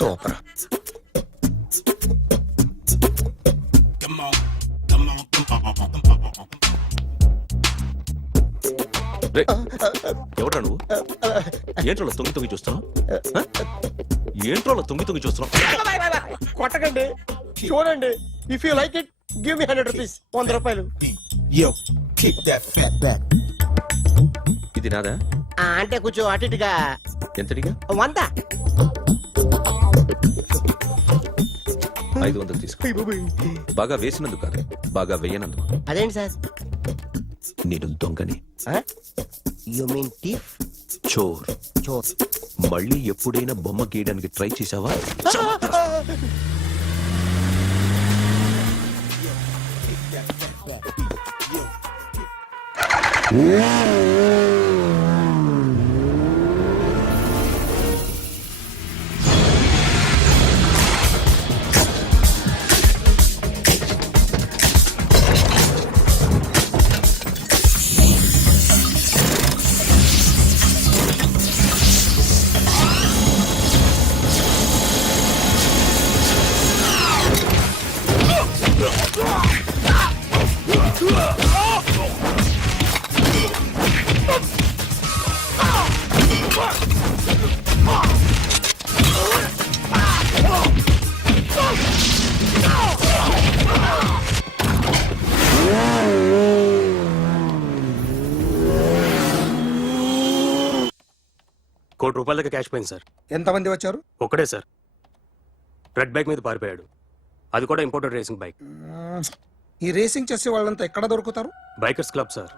Super. ఎవడ్రా నువ్వు? ఏంట్రోలో తొంగి తొంగి చూస్తున్నావు? ఏంట్రోలో తొంగి తొంగి చూస్తున్నావు? కొట్టకండి, చూడండి. If you like it give me 100 rupees. 100 రూపాయలు. ఇది నాదా? అంటే కొంచెం అటు ఇటుగా. ఎంతడిగా? 100. 500 తీసుకో. బాగా వేసినందుకు కాదు, బాగా వేయనందుకు. అదేంటి సార్? నేను దొంగని. You mean thief? చోర్. చోర్. మళ్ళీ ఎప్పుడైనా బొమ్మ గీయడానికి ట్రై చేసావా? ₹1 కోటి క్యాష్ పోయింది సార్. ఎంతమంది వచ్చారు? ఒక్కడే సార్. రెడ్ బైక్ మీద పారిపోయాడు. అది కూడా ఇంపోర్టెడ్ రేసింగ్ బైక్. ఈ రేసింగ్ చేసే వాళ్ళంతా ఎక్కడ దొరుకుతారు? Bikers club sir.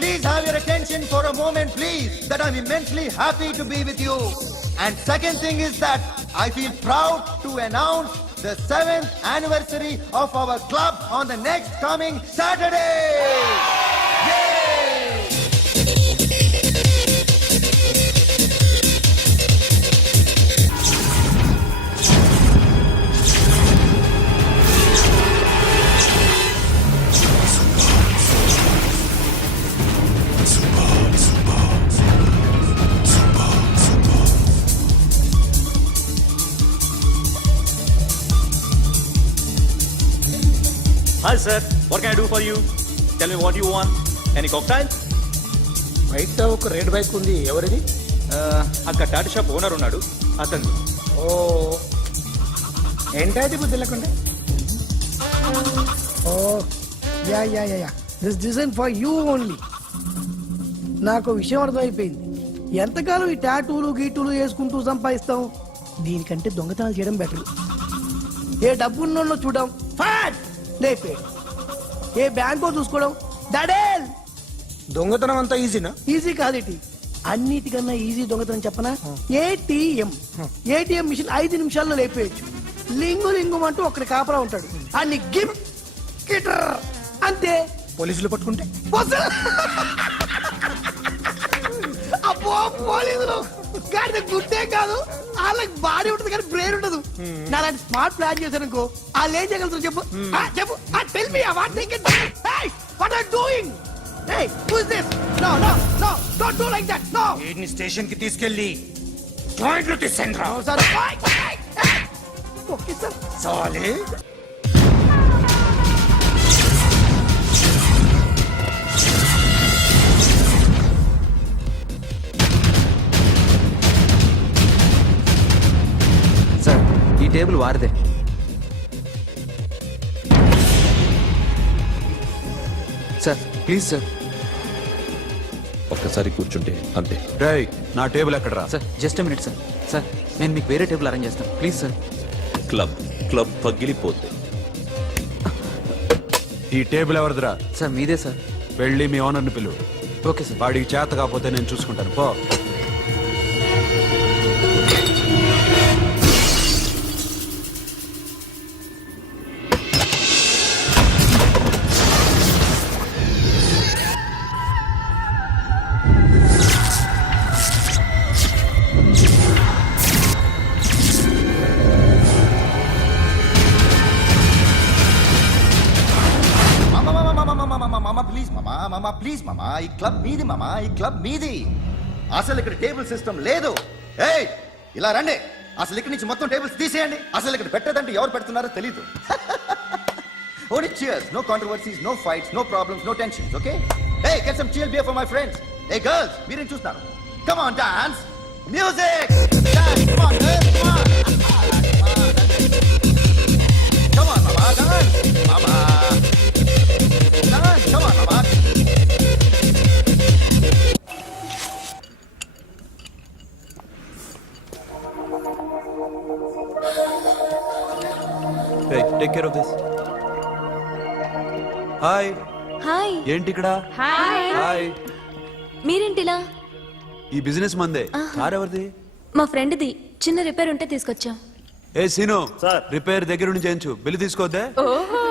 Please have your attention for a moment, please, that I'm immensely happy to be with you. And second thing is that I feel proud to announce the 7th anniversary of our club on the next coming Saturday. Yay! Hi sir, what can I do for you? Tell me what you want. Any cocktails? బయట ఒక red bike ఉంది, ఎవరిది? అక్కడ Tata shop owner ఉన్నాడు, అతను. ఓ, ఏంటది బుద్ధి లేకుండా? Oh yeah yeah yeah yeah this design for you only. నాకు విషయం అర్థమైపోయింది. ఎంతకాలం ఈ టాటూలు గీటూలు వేసుకుంటూ సంపాదిస్తాం? దీనికంటే దొంగతనాలు చేయడం బెటర్. ఏ డబ్బున్నోళ్ళు చూడడం ఫాట్ లేపే, ఏ బ్యాంకో చూసుకోవడం దడేల్. దొంగతనం అంతా ఈజీనా? ఈజీ కాదేటి, అన్నిటికన్నా ఈజీ దొంగతనం చెప్పనా? ఏటీఎం మిషన్ 5 నిమిషాల్లో లేపేయచ్చు. లింగు లింగు అంటూ ఒకటి కాపలా ఉంటాడు, అన్ని గిమ్ గిటర్ అంతే. పోలీసులు పట్టుకుంటే అబ్బో పోలీసులు గాడి గుట్టే కాదు, వాళ్ళకి బాడీ ఉంటుంది కానీ బ్రెయిన్ ఉండదు. నాలాంటి స్మార్ట్ ప్లాన్ చేశాను వాళ్ళు ఏం చేయగలుగుతారు చెప్పు? చెప్పు, tell me what they can. Hey what are doing? Hey who is this? No no no don't do like that. No, వీడిని స్టేషన్ కి తీసుకెళ్ళి జాయింట్లు తీసేంద్రా. Sir okay sir. సాలే సార్, ఈ టేబుల్ వారిదే. Sir please sir. ఒక్కసారి కూర్చుంటే అంతే. రేయ్, నా టేబుల్ ఎక్కడరా? Sir just minute sir. Sir నేను మీకు వేరే టేబుల్ అరేంజ్ చేస్తాను ప్లీజ్ సార్. క్లబ్ పగిలిపోతే. ఈ టేబుల్ ఎవరిదిరా? సార్ మీదే సార్. వెళ్ళి మీ ఓనర్ని పిలువు. Okay sir. వాడికి చేత కాకపోతే నేను చూసుకుంటాను, పో. ప్లీజ్ మామా మామా ప్లీజ్ మామా ఈ క్లబ్ మీది మామా ఈ క్లబ్ మీది అసలు ఇక్కడ టేబుల్ సిస్టమ్ లేదు ఏయ్ ఇలా రండి అసలు ఇక్కడ నుంచి మొత్తం టేబుల్స్ తీసేయండి అసలు ఇక్కడ పెట్టదంటే ఎవరు పెడుతున్నారో తెలీదు only cheers no controversies no fights no problems no tensions okay hey get some chill beer for my friends hey girls మీరేం చూస్తున్నారు come on dance music dance come on girls come on come on mama dance mama dance come on mama take care of this hi hi ఏంటి ఇక్కడ hi hi మీరేంటిలా ఈ business మందే car ఎవరిది మా ఫ్రెండ్ది చిన్న repair ఉంటే తీసుకొచ్చాం ఏ సీను సార్. రిపేర్ దగ్గర నుండి చేయించు బిల్లు తీసుకోవద్దే ఓహో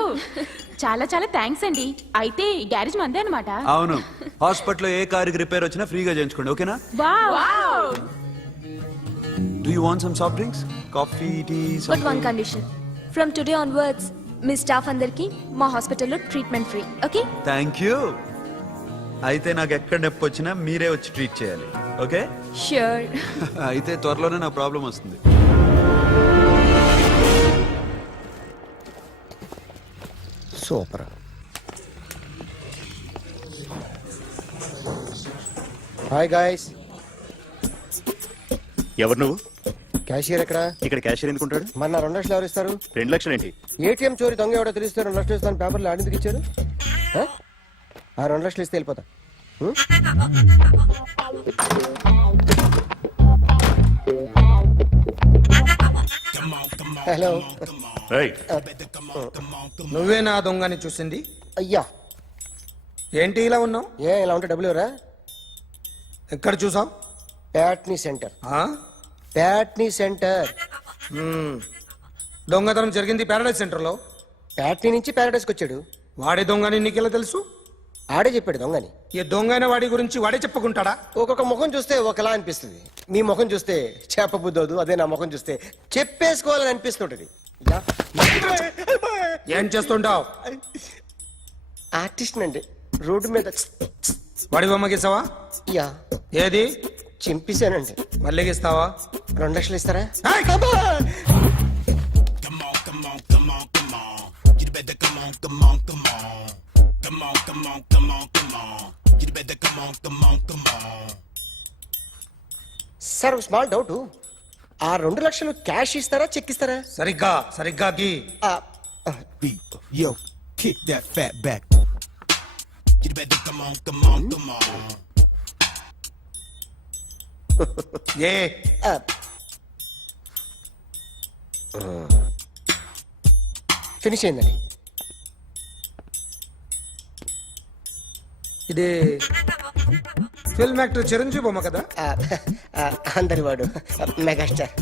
చాలా చాలా థ్యాంక్స్ అండి అయితే ఈ గ్యారేజ్ మందే అనమాట అవును హాస్పిటల్లో ఏ కారుకి రిపేర్ వచ్చినా ఫ్రీగా చేయించుకోండి ఓకేనా do you want some soft drinks coffee tea but one condition from today onwards మీ స్టాఫ్ అందరికి మా హాస్పిటల్లో treatment free okay thank you అయితే నాకు ఎక్కడ నొప్పి వచ్చినా మీరే వచ్చి ట్రీట్ చేయాలి ఓకే ష్యూర్ అయితే త్వరలోనే నా ప్రాబ్లం వస్తుంది సూపర్ హాయ్ గాయ్స్ ఎవరు నువ్వు క్యాషియర్ ఎక్కడ ఇక్కడ క్యాషియర్ ఎందుకుంటాడు మన 2 లక్షలు ఎవరు ఇస్తారు 2 లక్షలు ఏంటి ఏటీఎం చోరీ దొంగ ఎవడో తెలిస్తే 2 లక్షలు ఇస్తాను పేపర్లు ఆడిందుకు ఇచ్చారు ఆ? ఆ 2 లక్షలు ఇస్తే వెళ్ళిపోతా ఉం? హలో రేయ్, నువ్వే నా దొంగని చూసింది అయ్యా ఏంటి ఇలా ఉన్నావు ఏ ఇలా ఉంటే డబ్బులు ఎవరా ఎక్కడ చూసావు ప్యాట్నీ సెంటర్ ప్యాట్నీ సెంటర్ దొంగతనం జరిగింది పారాడైజ్ సెంటర్ లో ప్యాట్నీ నుంచి ప్యారడైస్కి వచ్చాడు వాడే దొంగని నీకెలా తెలుసు ఆడే చెప్పాడు దొంగని ఈ దొంగైన వాడి గురించి వాడే చెప్పుకుంటాడా ఒక్కొక్క ముఖం చూస్తే ఒకలా అనిపిస్తుంది మీ ముఖం చూస్తే చెప్పబుద్దోదు అదే నా ముఖం చూస్తే చెప్పేసుకోవాలని అనిపిస్తుంటది యా. ఏం చేస్తుంటావు ఆర్టిస్ట్ అండి రోడ్డు మీద వాడి బొమ్మ గీసావా యా ఏది చింపేశానండి మళ్ళీ గీస్తావా 2 లక్షలు ఇస్తారా ఏయ్! సార్ స్మాల్ డౌట్ ఆ 2 లక్షలు క్యాష్ ఇస్తారా చెక్ ఇస్తారా సరిగ్గా సరిగ్గా గీ ఆ, yo kick that fat back ఏ ఆ. ఫినిష్ అయిందండి ఇది ఫిల్మ్ యాక్టర్ చిరంజీవి బొమ్మ కదా ఆ, ఆ, అందరి వాడు మెగాస్టార్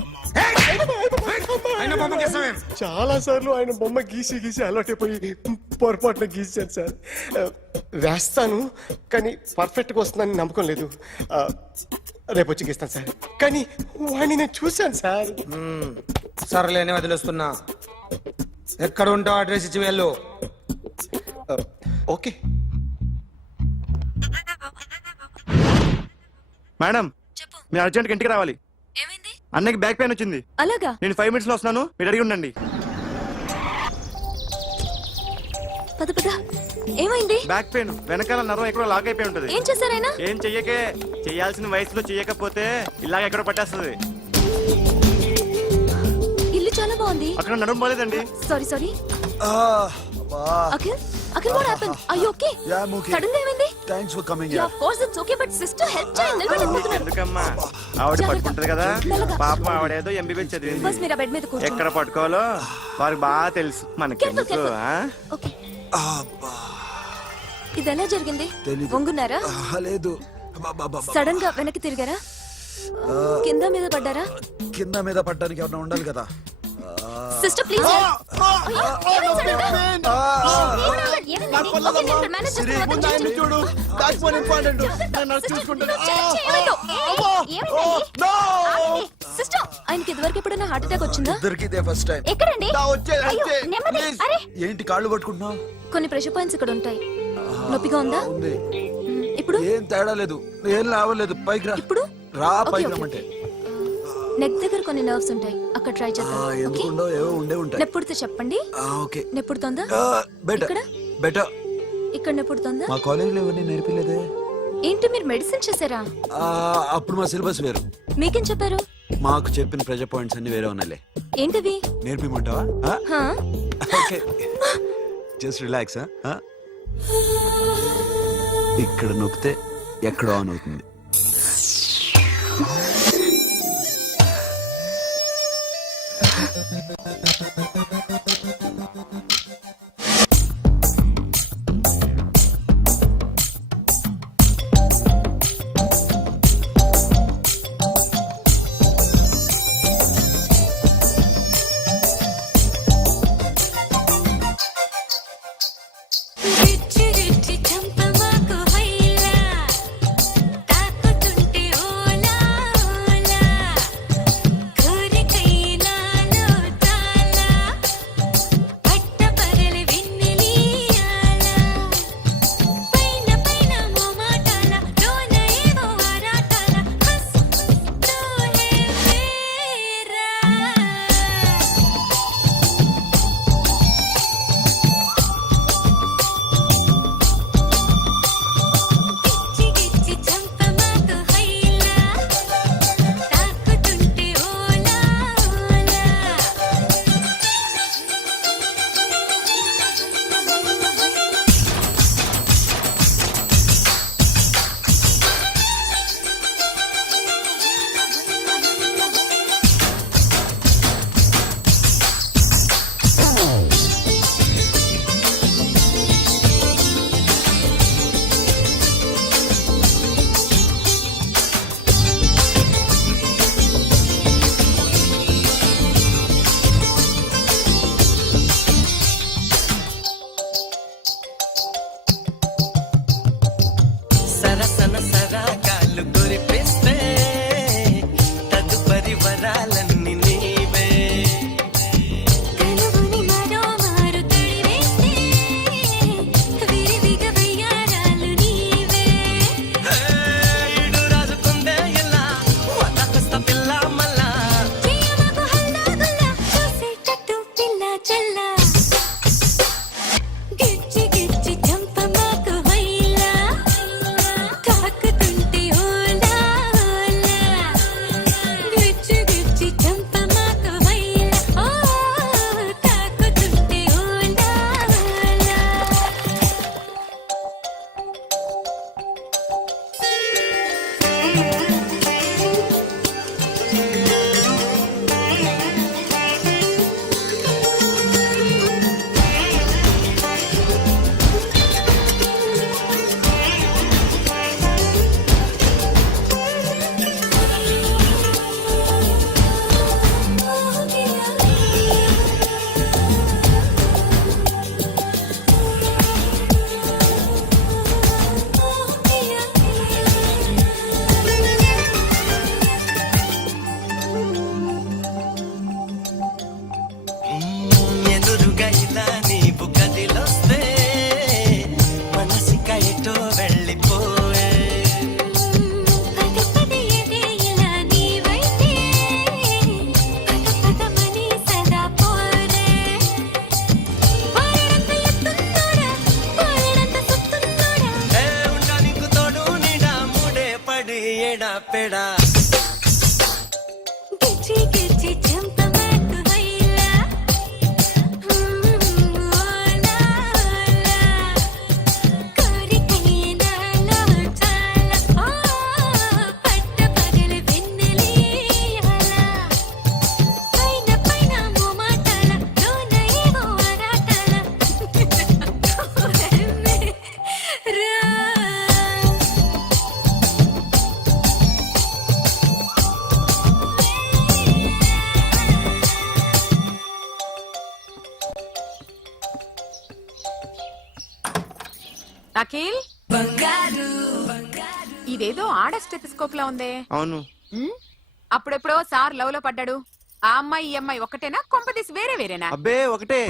ఆయన బొమ్మ గీసావేం చాలా సార్లు ఆయన బొమ్మ గీసి గీసి అలవాటైపోయి పొరపాటున గీసాను సార్ వేస్తాను కానీ పర్ఫెక్ట్గా వస్తుందని నమ్మకం లేదు రేపు వచ్చి గీస్తాను సార్ కానీ వాడిని నేను చూశాను సార్ సర్లేని వదిలేస్తున్నా ఎక్కడ ఉంటావు అడ్రస్ ఇచ్చి వెళ్ళు ఓకే మేడం మీరు అర్జెంట్గా ఇంటికి రావాలి ఏమైంది అన్నకి బ్యాక్ పెయిన్ వచ్చింది అలాగా నేను 5 మినిట్స్ లో వస్తున్నాను మీరు అడిగి ఉండండి పద పద ఏమైంది బ్యాక్ పెయిన్ వెనకాల నరం ఎక్కడో లాక్ అయిపోయి ఉంటది ఏం చేశారైనా ఏం చెయ్యకే చెయ్యాల్సిన వయసులో చెయ్యకపోతే ఇలాగ ఎక్కడో పట్టేస్తుంది ఇల్లు చాలా బాగుంది అక్కడ నడుము పోలేదండి sorry sorry Akhil Akhil what happen or you okay Yeah, I'm okay. Sudden గా ఏమైంది thanks for coming yeah of course it's okay but sister help చేయండి నిలబడి ఎందుకమ్మా ఆవిడ పట్టుకుంటది కదా పాపం ఆవిడేదో ఎంబీబీఎస్ చదివింది బస్ మీరు ఆ బెడ్ మీద కూర్చోండి ఎక్కడ పట్టుకోవాలో వారికి బాగా తెలుసు మనకి కేర్ఫుల్ కేర్ఫుల్ ఓకే ఇది ఎలా జరిగింది వంగున్నారా లేదు సడన్ గా వెనక్కి తిరిగారా కింద మీద పడ్డారా కింద మీద పడ్డానికి ఏమన్నా ఉండాలి కదా సిస్టర్ ప్లీజ్ చూడు దాట్స్ వన్ ఇంపార్టెంట్ నేను చూసుకుంటాను సిస్టర్ ఆయనకి ఇదివరకు ఎప్పుడైనా హార్ట్ అటాక్ వచ్చిందా దొరికితే ఫస్ట్ టైం ఎక్కడండి వచ్చేది అయ్యో, నెమ్మది. అరే ఏంటి కాళ్ళు పట్టుకుంటున్నావు కొన్ని ప్రెషర్ పాయింట్స్ ఇక్కడ ఉంటాయి నొప్పిగా ఉందా ఉంది. ఇప్పుడు ఏం తేడా లేదు, ఏం లావలేదు. పైకి రా. ఇప్పుడు రా, ఓకే, పైకి ఓకే, రమ్మంటే. నెక్ దగ్గర కొన్ని నర్వ్స్ ఉంటాయి, అక్కడ ట్రై చేద్దాం. ఓకే ఎందుకుండో ఏవో ఉండే ఉంటాయి. నెప్పుడుతో చెప్పండి. ఓకే. నెప్పుడుతోందా? బెటర్ ఇక్కడ బెటర్. ఇక్కడ నెప్పుడుతోందా? మా కాలేజీలో ఎవరిని నేర్పిలేదే. ఏంటి మీరు మెడిసిన్ చేశారా? అప్పుడు మా సిలబస్ వేరు. మీకేం చెప్పారు? మాకు చెప్పిన ప్రెజర్ పాయింట్స్ అన్ని వేరే ఉన్నాయిలే. ఏంటివి? నేర్పిమంటావా? హా? Okay, just relax. ఇక్కడ నొక్కితే ఎక్కడో ఆన్ అవుతుంది. పెడా అఖిల్ ఇదేదో ఆడ స్టెథోస్కోప్ లా ఉందే. అవును. అప్పుడెప్పుడో సార్ లవ్ లో పడ్డాడు. ఆ అమ్మాయి ఈ అమ్మాయి ఒకటేనా, కొంపదీసి వేరే వేరేనా? అబ్బే ఒకటే.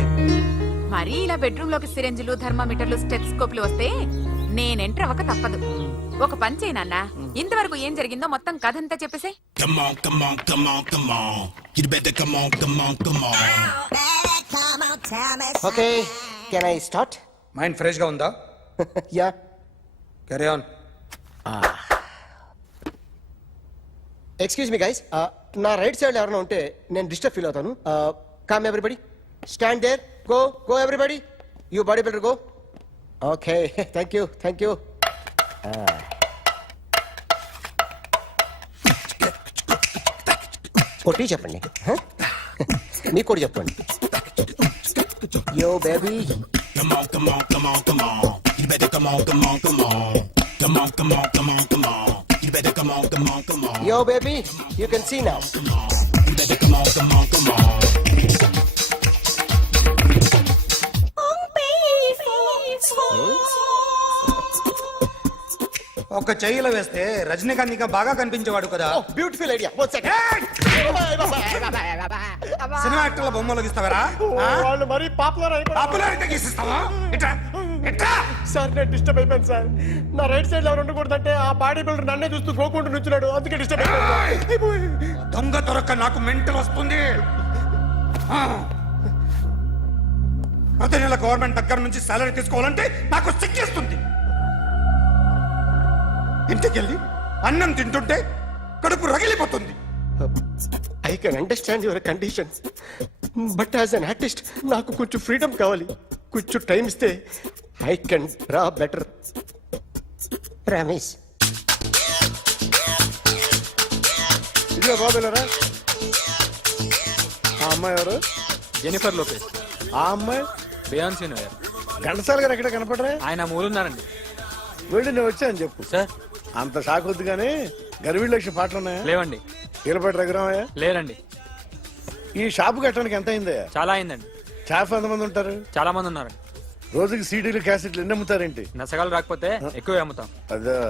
మరీ ఇలా బెడ్రూమ్ లోకి సిరెంజులు థర్మామీటర్లు స్టెథోస్కోప్లు వస్తే నేను ఎంటర్ అవ్వక తప్పదు. ఒక పని చేయి నాన్న, ఇంతవరకు ఏం జరిగిందో మొత్తం కథ అంతా చెప్పేసే. Okay can I start? Mind fresh గా ఉందా? Yeah. Carry on. Excuse me guys, నా రైట్ సైడ్ ఎవరైనా ఉంటే నేను డిస్టర్బ్ ఫీల్ అవుతాను. Calm everybody, stand there, go go everybody, you body builder go. Okay thank you thank you. కొట్టి చెప్పండి, మీకు కూడా చెప్పండి. Yo baby, yo baby, you can see now. ఒక చెయ్యిలో వేస్తే రజనీకాంత్ ఇంకా బాగా కనిపించేవాడు కదా. Oh, beautiful idea. One second. Cinema యాక్టర్ల బొమ్మలు గీస్తావరా? వాళ్ళు మరీ పాపులర్ అయిపోయారు. పాపులారిటీ గీసిస్తావా? ఇట్రా ఇట్రా. సార్ నేను డిస్టర్బ్ అయిపోయాను సార్. నా రైట్ సైడ్ ఎవరు ఉండకూడదంటే ఆ బాడీ బిల్డర్ నన్నే చూస్తూ గోకుంటూ నుంచున్నాడు, అందుకే డిస్టర్బ్ అయిపోయాను. దొంగ దొరక్క నాకు మెంటల్ వస్తుంది. ప్రతి నెల గవర్నమెంట్ దగ్గర నుంచి సాలరీ తీసుకోవాలంటే నాకు సిగ్గేస్తుంది. ఇంటికెళ్ళి అన్నం తింటుంటే కడుపు రగిలిపోతుంది. I can understand your condition, but as an artist నాకు కొంచెం ఫ్రీడమ్ కావాలి. కొంచెం టైం ఇస్తే I can draw better. Promise. ఇదిగో బాబులరా, ఆ అమ్మాయి ఎవరు? Jennifer Lopez. ఆ అమ్మాయి బియాన్సీ నోయర్. ఘంటసాల గారు ఎక్కడ కనపడరా? ఆయన మూలున్నారండి. వెళ్ళి నేను వచ్చాను చెప్పు. సార్ అంత షాక్ వద్దు కానీ గర్వీళ్ళ లక్ష పాటలు ఉన్నాయా? లేవండి. కీలపాటి రఘురామయ్య లేరండి. ఈ షాపు కట్టడానికి ఎంత అయిందయ్యా? చాలా అయిందండి. షాప్ ఎంతమంది ఉంటారు? చాలా మంది ఉన్నారండి. రోజుకి సీడీలు క్యాసెట్లు ఎన్ని అమ్ముతారేంటి? నసగాలు రాకపోతే ఎక్కువ అమ్ముతాం. అదే